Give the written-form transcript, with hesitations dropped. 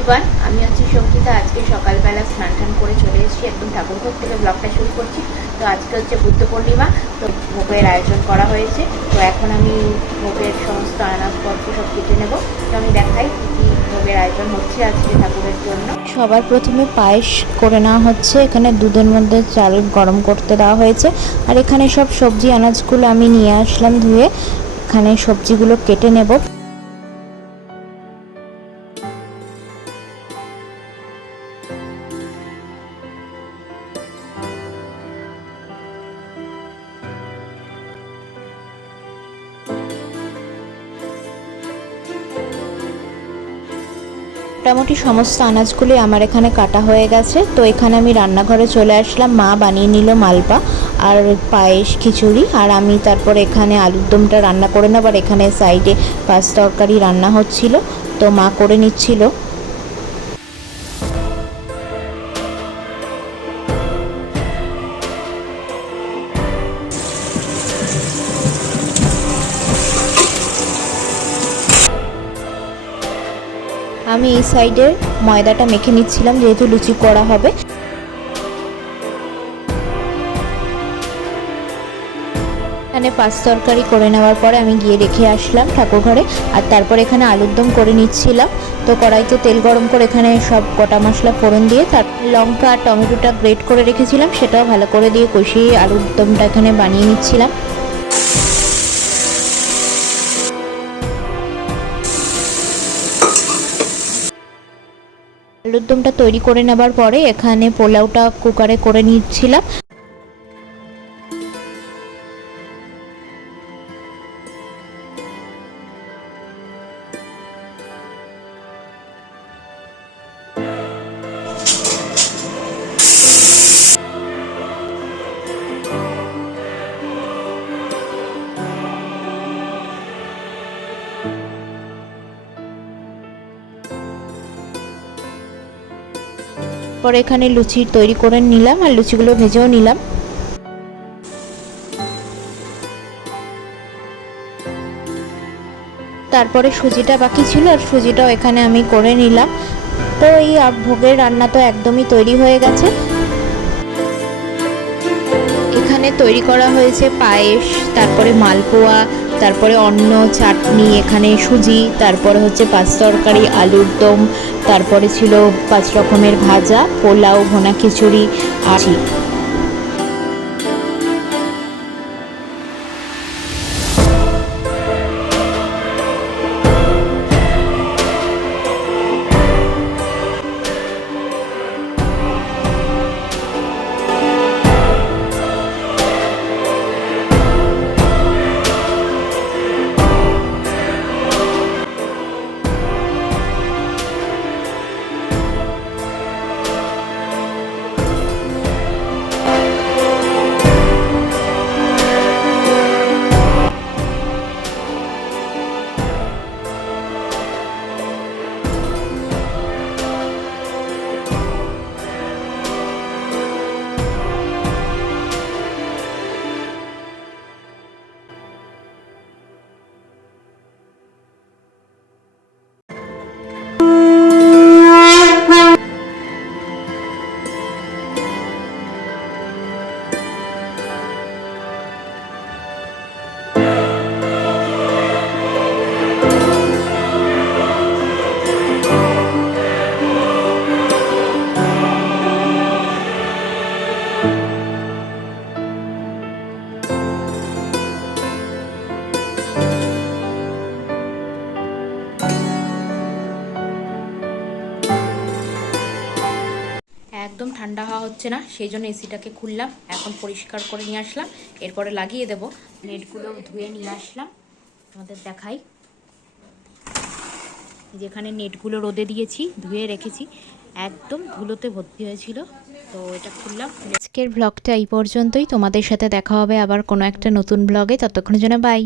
এবার আমি হচ্ছে সঙ্গীতা। আজকে সকালবেলা স্নান টান করে চলে এসেছি, একদম ঠাকুরঘর থেকে ব্লগটা শুরু করছি। তো আজকে হচ্ছে বুদ্ধ পূর্ণিমা, তো ভোগের আয়োজন করা হয়েছে। তো এখন আমি ভোগের সমস্ত আনাজপত্র সব কেটে নেব। তো আমি দেখাই কি ভোগের আয়োজন হচ্ছে আজকে ঠাকুরের জন্য। সবার প্রথমে পায়েস করে নেওয়া হচ্ছে। এখানে দুধের মধ্যে চাল গরম করতে দেওয়া হয়েছে। আর এখানে সব সবজি আনাজগুলো আমি নিয়ে আসলাম ধুয়ে। এখানে সবজিগুলো কেটে নেব। মোটামুটি সমস্ত আনাজগুলি আমার এখানে কাটা হয়ে গেছে। তো এখানে আমি রান্নাঘরে চলে আসলাম। মা বানিয়ে নিল মালপা আর পায়েস খিচুড়ি, আর আমি তারপর এখানে আলুর দমটা রান্না করে নেব। আর এখানে সাইডে পাঁচ তরকারি রান্না হচ্ছিল, তো মা করে নিচ্ছিল। আমি এই সাইডে ময়দাটা মেখে নিচ্ছিলাম, যেহেতু লুচি করা হবে। এখানে পাঁচ তরকারি করে নেওয়ার পরে আমি গিয়ে রেখে আসলাম ঠাকুর ঘরে। আর তারপর এখানে আলুর দম করে নিচ্ছিলাম। তো কড়াইতে তেল গরম করে এখানে সব গোটা মশলা ফোড়ন দিয়ে তার লঙ্কা আর টমেটোটা গ্রেট করে রেখেছিলাম, সেটাও ভালো করে দিয়ে কষিয়ে আলুর দমটা এখানে বানিয়ে নিচ্ছিলাম। আলুর দমটা তৈরি করে নেবার পরে এখানে পোলাওটা কুকারে করে নিচ্ছিলাম। পরে এখানে লুচি তৈরি করে নিলাম আর লুচিগুলো ভেজেও নিলাম। তারপরে সুজিটা বাকি ছিল, আর সুজিটাও এখানে আমি করে নিলাম। তো এই ভোগের রান্না তো একদমই তৈরি হয়ে গেছে। এখানে তৈরি করা হয়েছে পায়েস, তারপরে মালপোয়া, তারপরে অন্ন, চাটনি, এখানে সুজি, তারপরে হচ্ছে পাঁচ তরকারি, আলুর দম, তারপরে ছিল 5 রকমের ভাজা, পোলাও, ভুনা খিচুড়ি আর একদম ঠান্ডা হাওয়া হচ্ছে না, সেই জন্য এসিটাকে খুললাম, এখন পরিষ্কার করে নিয়ে আসলাম, এরপরে লাগিয়ে দেব। নেটগুলো ধুয়ে নিয়ে আসলাম, তোমাদের দেখাই। যেখানে নেটগুলো রোদে দিয়েছি, ধুয়ে রেখেছি, একদম ধুলোতে ভর্তি হয়েছিল। তো এটা খুললাম। আজকের ব্লগটা এই পর্যন্তই। তোমাদের সাথে দেখা হবে আবার কোনো একটা নতুন ব্লগে। ততক্ষণের জন্য বাই।